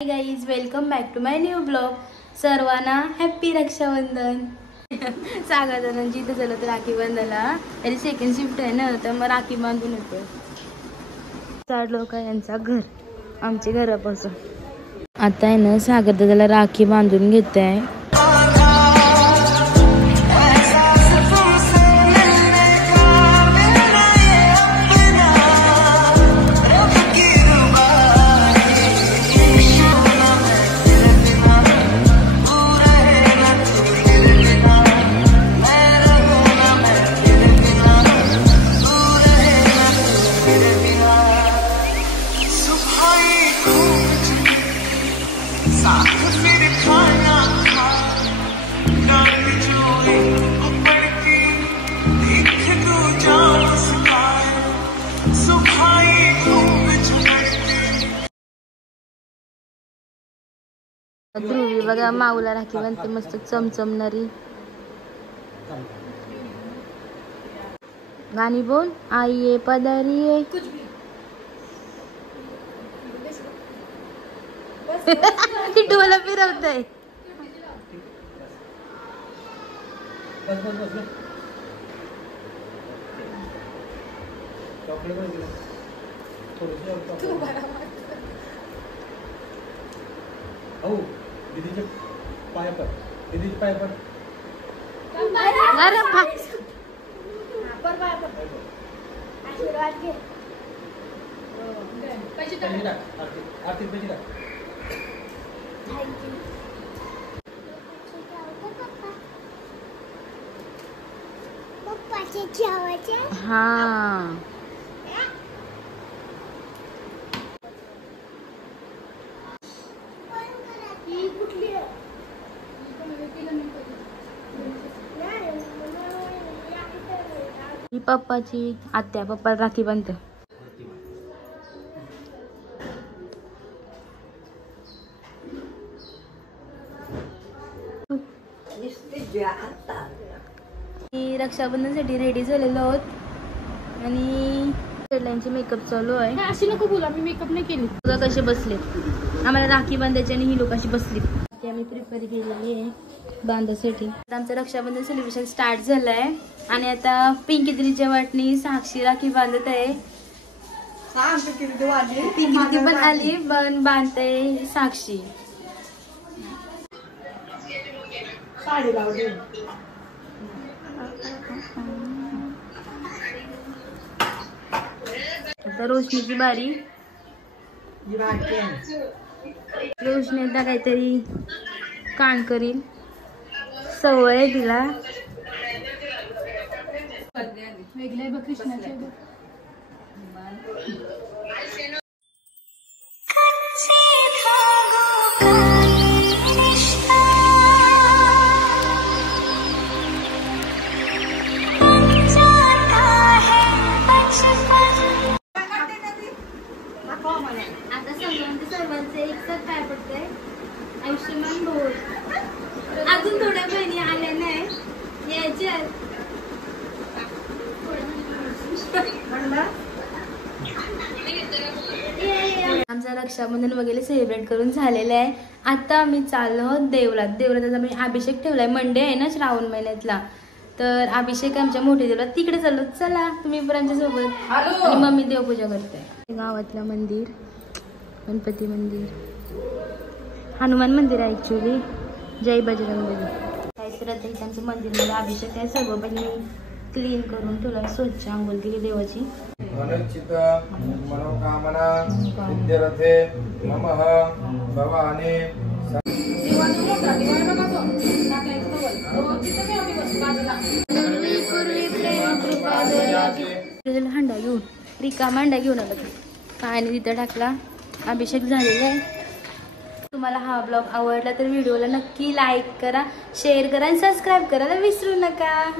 High guys, welcome back to my new blog. सर्वांना happy Raksha Bandhan. सांगा जणांची इथं झालं तर राखी बांधायला त्याची सेकंड शिफ्ट आहे ना, तर मग राखी बांधून येतो. 4 लोक यांचा घर आमच्या घरापासून. आता आहे ना, सागर दादाला राखी बांधून घेते आहे. ध्रुवी बघा माऊला राखी बांधते, मस्त चमचमणारी. गाणी बोल. आई ये पदारी ये. डोला फिरवतय. दीदीचे पाय पर, दीदीचे पाय पर. अरे पाय आशीर्वाद घे. पैसे टाक. आरती पैसे टाक. थँक्यू. पप्पाचे जेवायचे. हा ही पप्पाची आत्या पप्पा राखी बांधते. रक्षाबंधनसाठी रेडी झालेलो आहोत आणि हेडलाईनचे मेकअप चालू आहे. अशी नको बोला, मी मेकअप नाही केली. बघा कसे बसले. आम्हाला राखी बांधायची आणि ही लोक अशी बसली. आम्ही प्रिपेअर केलेली आहे बांधासाठी. आमचं रक्षाबंधन सेलिब्रेशन स्टार्ट झालंय आणि आता पिंकी दिदीच्या वाटणी साक्षी राखी बांधत आहे. पिंकी दिदी पण आली, पण बांधते साक्षी. आता रोशनीची बारी. रोशनी आता काहीतरी कान करील, सवय आहे तिला. वेगळे बघ कृष्णाचे. आता सर्वांचे एकच काय पडतंय, आयुष्यमान भव. अजून थोड्या बहिणी आल्या नाही, यायच्या. आमचं रक्षाबंधन वगैरे सेलिब्रेट करून झालेलं आहे. आता आम्ही चाललो आहोत देवळात. देवळात आम्ही अभिषेक ठेवलाय. मंडे आहे ना श्रावण महिन्यातला, तर अभिषेक आमच्या मोठ्या देवळात तिकडे चाललो. चला तुम्ही पण आमच्या सोबत. आणि मम्मी देवपूजा करते. गावातलं मंदिर, गणपती मंदिर, हनुमान मंदिर आहे ऍक्च्युली. जय बजरंग. काहीतरी आता इथे आमचं मंदिरमध्ये अभिषेक आहे. सर्व पण मी क्लीन करून ठेवला, स्वच्छ आंघोळ केली देवाची. मनोकामना सिद्ध्यर्थे नमः. भवानी हांडा घेऊन रिकामा हांडा घेऊन आला. पाणी तिथं टाकला. अभिषेक झालेला आहे. तुम्हाला हा ब्लॉग आवडला तर व्हिडिओला नक्की लाईक करा, शेअर करा आणि सबस्क्राईब करायला विसरू नका.